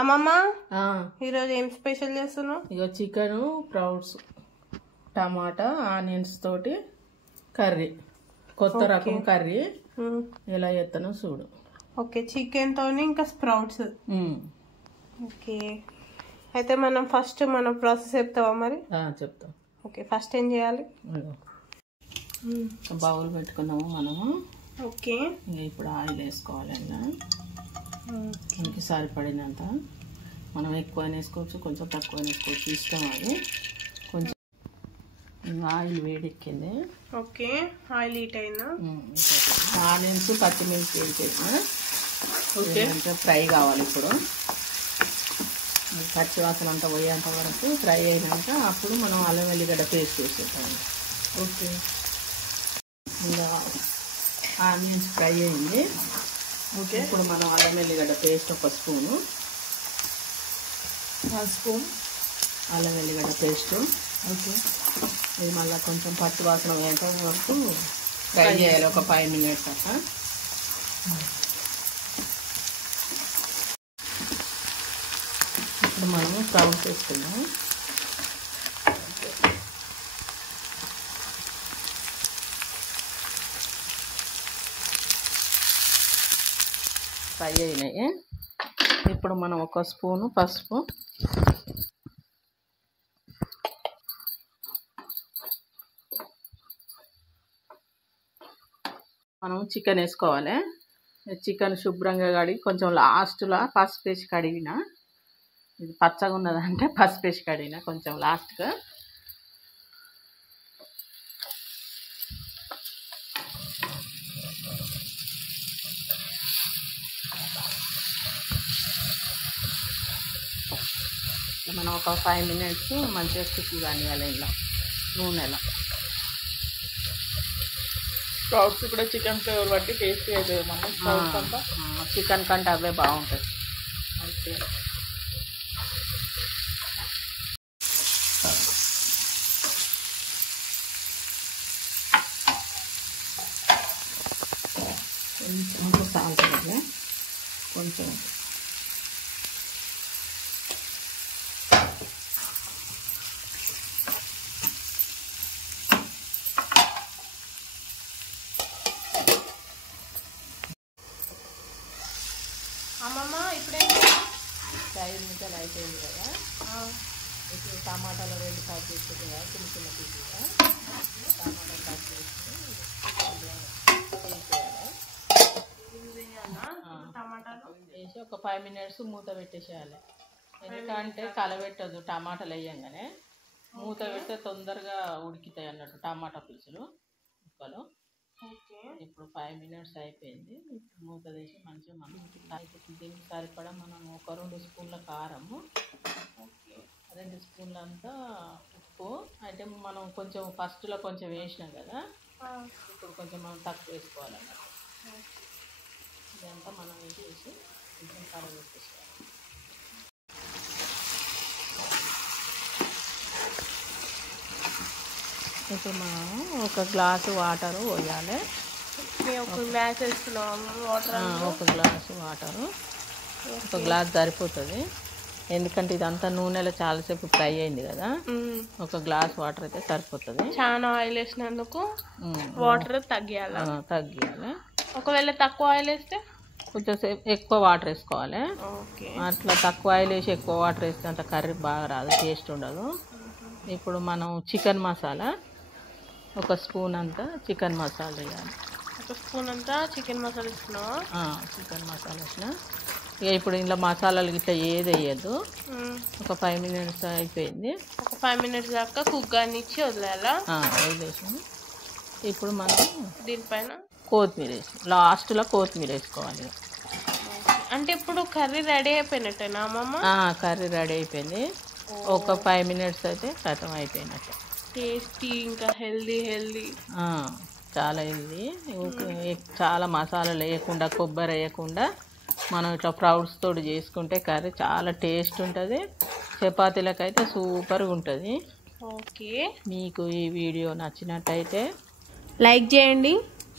అమ్మమ్మ ఈరోజు ఏం స్పెషల్ చేస్తున్నావు? ఇక చికెన్ ప్రౌడ్స్ టమాటా ఆనియన్స్ తోటి కర్రీ, కొత్త రకం కర్రీ ఎలా చేస్తానో చూడు. ఓకే, చికెన్ తోని ఇంకా స్ప్రౌట్స్. ఓకే, అయితే మనం ఫస్ట్ మన ప్రాసెస్ చెప్తావా మరి? చెప్తాం. ఓకే, ఫస్ట్ ఏం చేయాలి? బౌల్ పెట్టుకున్నాము మనము. ఓకే, ఇప్పుడు ఆయిల్ వేసుకోవాలి. ఇంక సరిపడినంత, మనం ఎక్కువ వేసుకోవచ్చు, కొంచెం తక్కువ వేసుకోవచ్చు, ఇష్టం. అది కొంచెం ఆయిల్ వేడెక్కింది. ఓకే, ఆయిల్ హీట్ అయినా ఆనియన్స్ పచ్చిమిర్చి వేసేసిన. ఓకే, అంటే ఫ్రై కావాలి. ఇప్పుడు పచ్చి వాసన అంతా పోయేంత వరకు ఫ్రై అయినాక అప్పుడు మనం అల్లం వెల్లిగడ్డ పేస్ట్ వేసేస్తాము. ఓకే, ఇంకా ఆనియన్స్ ఫ్రై అయింది. ఓకే, ఇప్పుడు మనం అల్లం వెల్లిగడ్డ పేస్ట్ ఒక స్పూను, అల్లం వెల్లిగడ్డ పేస్ట్. ఓకే, ఇది మళ్ళీ కొంచెం పచ్చి వాసన పోయేంత వరకు ఫ్రై చేయాలి, ఒక 5 minutes అట్లా. ఇప్పుడు మనము స్ప్రౌట్స్ వేసుకుందాం. ఫ్రై అయినాయి. ఇప్పుడు మనం ఒక స్పూను పసుపు, మనం చికెన్ వేసుకోవాలి. చికెన్ శుభ్రంగా కడిగి కొంచెం లాస్ట్లో పసుపు వేసి కడిగిన, ఇది పచ్చగా ఉన్నదంటే పసుపు వేసి కడిగిన కొంచెం లాస్ట్గా. మనం ఒక 5 minutes మంచిగా స్టిక్ కానివ్వాలి ఇలా నూనెలో. స్ప్రౌట్స్ కూడా చికెన్ ఫ్లేవర్ బట్టి టేస్టీ అవుతుంది. చికెన్ కంటే అవే బాగుంటాయి. ఓకే, కొంచెం సాల్ట్ వేయాలి, కొంచెం అమ్మమ్మ ఇప్పుడే 5 నిమిషాలు అయిపోయింది కదా. ఇప్పుడు టమాటాలు 2 కట్ చేసుకుంటే కదా, చిన్న చిన్న పీసులుగా టమాటాలు కట్ చేసుకుని వేసి ఒక 5 minutes మూత పెట్టేసేయాలి. ఎందుకంటే కలబెట్టదు, టమాటాలు వేయంగానే మూత పెడితే తొందరగా ఉడికితాయి అన్నట్టు టమాటా పీసులు ముక్కలు. ఇప్పుడు 5 minutes అయిపోయింది. ఇప్పుడు మూత తీసి మంచిగా మనం దీనికి సరిపడా మనం ఒక 2 స్పూన్ల కారము, 2 స్పూన్ల అంతా ఉప్పు. అయితే మనం కొంచెం ఫస్ట్లో కొంచెం వేసినాం కదా, ఇప్పుడు కొంచెం మనం తక్కువ వేసుకోవాలన్నమాట. ఇదంతా మనం వేసేసి కొంచెం కలబెట్టేసుకోవాలి. ఇప్పుడు మనం ఒక గ్లాసు వాటర్ పోయాలి. ఒక గ్లాస్ వేసుకున్నాం వాటర్. ఒక గ్లాసు వాటరు, ఒక గ్లాస్ సరిపోతుంది. ఎందుకంటే ఇదంతా నూనెలో చాలాసేపు ఫ్రై అయింది కదా, ఒక గ్లాస్ వాటర్ అయితే సరిపోతుంది. చాలా ఆయిల్ వేసినందుకు వాటర్ తగ్గియాలి. ఒకవేళ తక్కువ ఆయిల్ వేస్తే కొంచెం సేపు ఎక్కువ వాటర్ వేసుకోవాలి. అట్లా తక్కువ ఆయిల్ వేసి ఎక్కువ వాటర్ వేస్తే అంత కర్రీ బాగా రాదు, టేస్ట్ ఉండదు. ఇప్పుడు మనం చికెన్ మసాలా ఒక స్పూన్ అంతా చికెన్ మసాలా వేయాలి. ఒక స్పూన్ అంతా చికెన్ మసాలా వేసుకున్నావా? చికెన్ మసాలా వేసిన. ఇక ఇప్పుడు ఇంట్లో మసాలాలు ఇట్లా ఏది వేయద్దు. ఒక 5 minutes అయిపోయింది. ఒక 5 minutes దాకా కుక్ కానిచ్చి వదిలేయాలా? వదిలేసాము. ఇప్పుడు మనం దీనిపైన కొత్తిమీర వేసి లాస్ట్లో కొత్తిమీర వేసుకోవాలి. అంటే ఇప్పుడు కర్రీ రెడీ అయిపోయినట్టేనా అమ్మమ్మ? కర్రీ రెడీ అయిపోయింది. ఒక 5 minutes అయితే ఖతం అయిపోయినట్టు. టేస్టీ ఇంకా హెల్దీ చాలా హెల్దీ. చాలా మసాలాలు వేయకుండా, కొబ్బరి వేయకుండా మనం ఇట్లా ప్రౌడ్స్ తోటి చేసుకుంటే కర్రీ చాలా టేస్ట్ ఉంటుంది. చపాతీలకైతే సూపర్గా ఉంటుంది. ఓకే, మీకు ఈ వీడియో నచ్చినట్టయితే లైక్ చేయండి,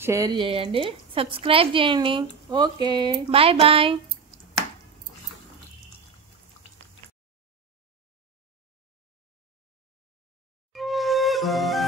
షేర్ చేయండి, సబ్స్క్రైబ్ చేయండి. Okay, bye bye. ఆ